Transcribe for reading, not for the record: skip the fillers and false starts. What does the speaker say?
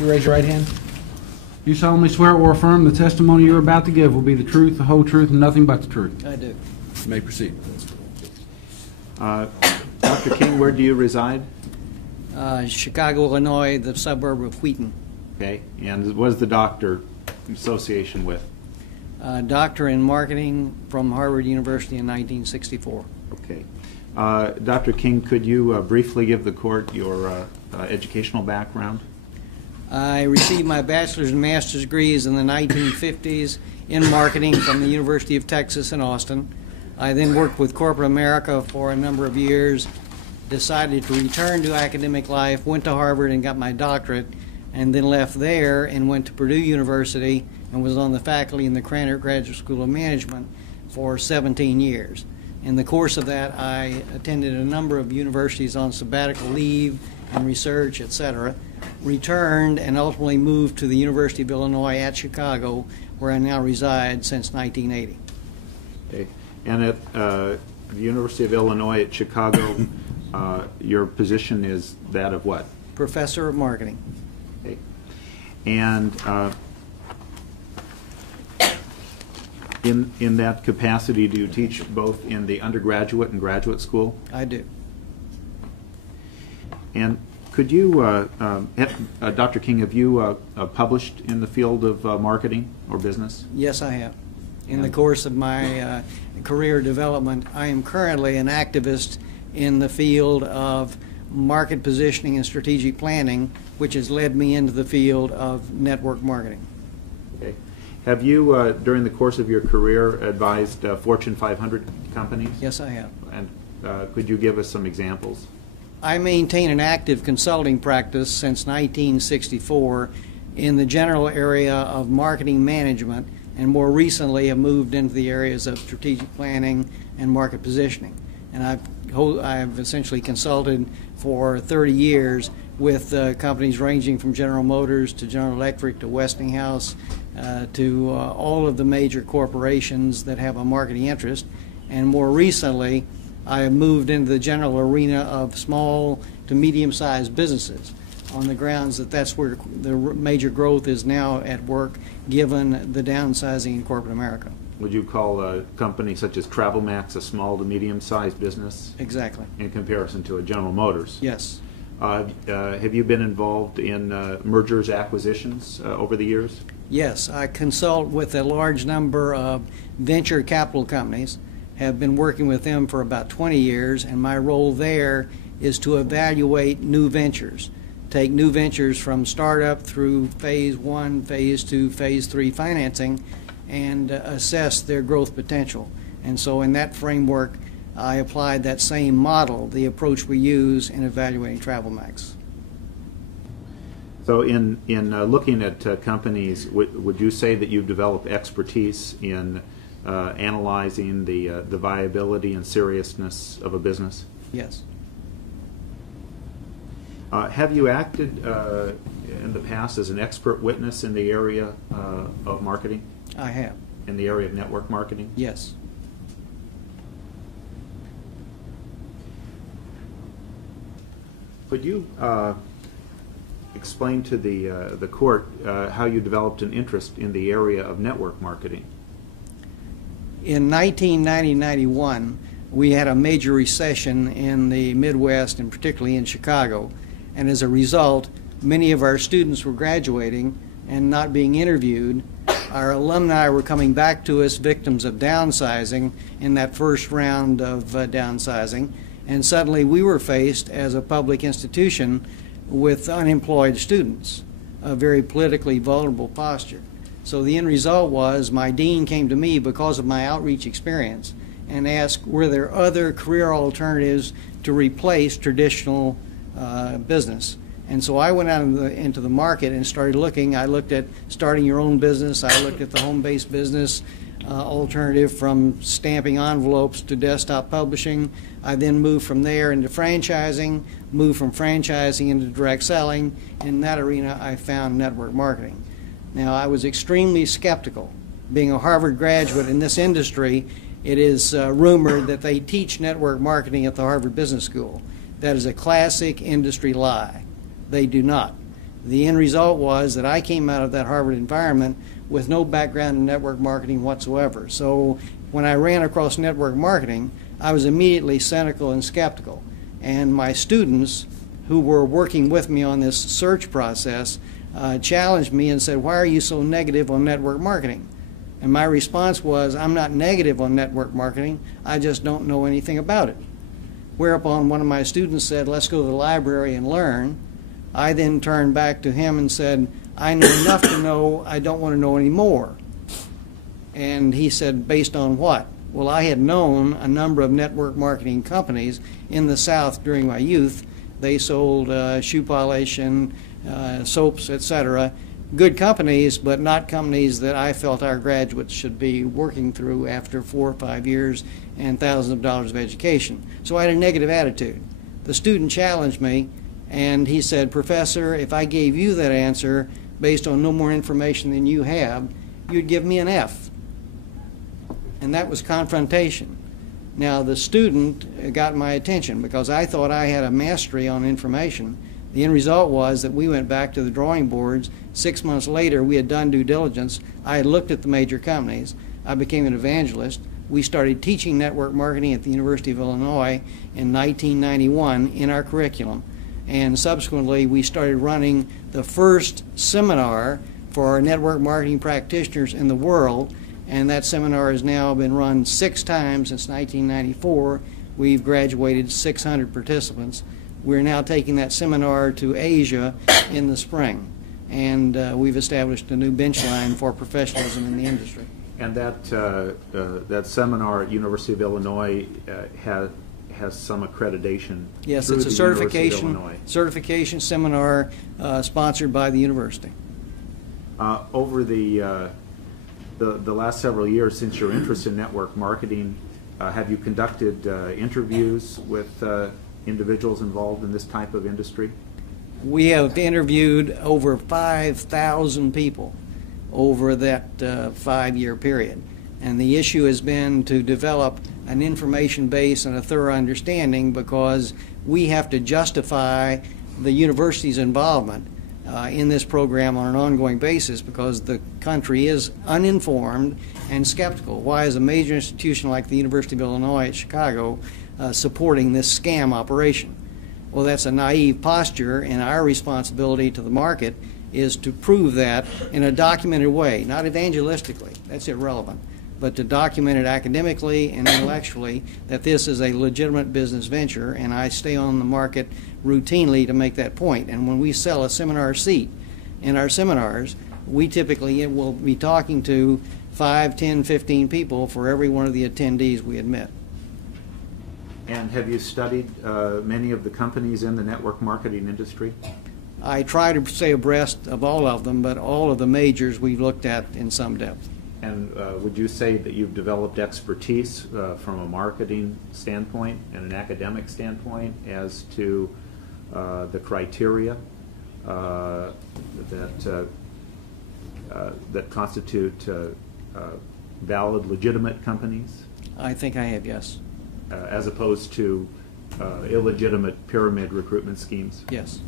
You raise your right hand. You solemnly swear or affirm the testimony you're about to give will be the truth, the whole truth, and nothing but the truth. I do. You may proceed. Dr. King, where do you reside? Chicago, Illinois, the suburb of Wheaton. Okay, and what is the doctor association with? Doctor in marketing from Harvard University in 1964. Okay. Dr. King, could you briefly give the court your educational background? I received my bachelor's and master's degrees in the 1950s in marketing from the University of Texas in Austin. I then worked with corporate America for a number of years, decided to return to academic life, went to Harvard and got my doctorate, and then left there and went to Purdue University and was on the faculty in the Krannert Graduate School of Management for 17 years. In the course of that, I attended a number of universities on sabbatical leave and research, etc., returned and ultimately moved to the University of Illinois at Chicago, where I now reside since 1980. Okay. And at the University of Illinois at Chicago, your position is that of what? Professor of Marketing. Okay. And in that capacity, do you teach both in the undergraduate and graduate school? I do. And could you, Dr. King, have you published in the field of marketing or business? Yes, I have. In the course of my career development, I am currently an activist in the field of market positioning and strategic planning, which has led me into the field of network marketing. Okay. Have you, during the course of your career, advised Fortune 500 companies? Yes, I have. And could you give us some examples? I maintain an active consulting practice since 1964 in the general area of marketing management, and more recently have moved into the areas of strategic planning and market positioning. And I've essentially consulted for 30 years with companies ranging from General Motors to General Electric to Westinghouse to all of the major corporations that have a marketing interest. And more recently, I have moved into the general arena of small to medium-sized businesses on the grounds that that's where the major growth is now at work, given the downsizing in corporate America. Would you call a company such as Travelmax a small to medium-sized business? Exactly. In comparison to a General Motors? Yes. Have you been involved in mergers, acquisitions over the years? Yes. I consult with a large number of venture capital companies, have been working with them for about 20 years, and my role there is to evaluate new ventures. Take new ventures from startup through phase 1, phase 2, phase 3 financing, and assess their growth potential. And so in that framework, I applied that same model, the approach we use in evaluating Travelmax. So in looking at companies, would you say that you've developed expertise in analyzing the viability and seriousness of a business? Yes. Have you acted in the past as an expert witness in the area of marketing? I have. In the area of network marketing? Yes. Could you explain to the court how you developed an interest in the area of network marketing? In 1990-91, we had a major recession in the Midwest and particularly in Chicago, and as a result, many of our students were graduating and not being interviewed. Our alumni were coming back to us victims of downsizing in that first round of downsizing, and suddenly we were faced as a public institution with unemployed students, a very politically vulnerable posture. So the end result was my dean came to me because of my outreach experience and asked, were there other career alternatives to replace traditional business? And so I went out into the market and started looking. I looked at starting your own business. I looked at the home-based business alternative from stamping envelopes to desktop publishing. I then moved from there into franchising, moved from franchising into direct selling. In that arena, I found network marketing. Now, I was extremely skeptical. Being a Harvard graduate in this industry, it is rumored that they teach network marketing at the Harvard Business School. That is a classic industry lie. They do not. The end result was that I came out of that Harvard environment with no background in network marketing whatsoever. So when I ran across network marketing, I was immediately cynical and skeptical. And my students who were working with me on this search process challenged me and said, "Why are you so negative on network marketing?" And my response was, "I'm not negative on network marketing, I just don't know anything about it." Whereupon one of my students said, "Let's go to the library and learn." I then turned back to him and said, "I know enough to know, I don't want to know any more." And he said, "Based on what?" Well, I had known a number of network marketing companies in the South during my youth. They sold shoe polish and soaps, etc. Good companies, but not companies that I felt our graduates should be working through after 4 or 5 years and thousands of dollars of education. So I had a negative attitude. The student challenged me, and he said, "Professor, if I gave you that answer based on no more information than you have, you'd give me an F." And that was confrontation. Now, the student got my attention because I thought I had a mastery on information. The end result was that we went back to the drawing boards. 6 months later, we had done due diligence. I had looked at the major companies. I became an evangelist. We started teaching network marketing at the University of Illinois in 1991 in our curriculum. And subsequently, we started running the first seminar for our network marketing practitioners in the world. And that seminar has now been run 6 times since 1994. We've graduated 600 participants. We're now taking that seminar to Asia in the spring. And we've established a new bench line for professionalism in the industry. And that seminar at University of Illinois has some accreditation. Yes, through it's a the University of Illinois. certification seminar sponsored by the university. Over the last several years, since your interest in network marketing, have you conducted interviews with individuals involved in this type of industry? We have interviewed over 5,000 people over that 5-year period. And the issue has been to develop an information base and a thorough understanding, because we have to justify the university's involvement in this program on an ongoing basis, because the country is uninformed and skeptical. Why is a major institution like the University of Illinois at Chicago supporting this scam operation? Well, that's a naive posture, and our responsibility to the market is to prove that in a documented way, not evangelistically, that's irrelevant, but to document it academically and intellectually that this is a legitimate business venture, and I stay on the market routinely to make that point. And when we sell a seminar seat in our seminars, we typically will be talking to 5, 10, 15 people for every one of the attendees we admit. And have you studied many of the companies in the network marketing industry? I try to stay abreast of all of them, but all of the majors we've looked at in some depth. And would you say that you've developed expertise from a marketing standpoint and an academic standpoint as to the criteria that constitute valid, legitimate companies? I think I have, yes. As opposed to illegitimate pyramid recruitment schemes? Yes.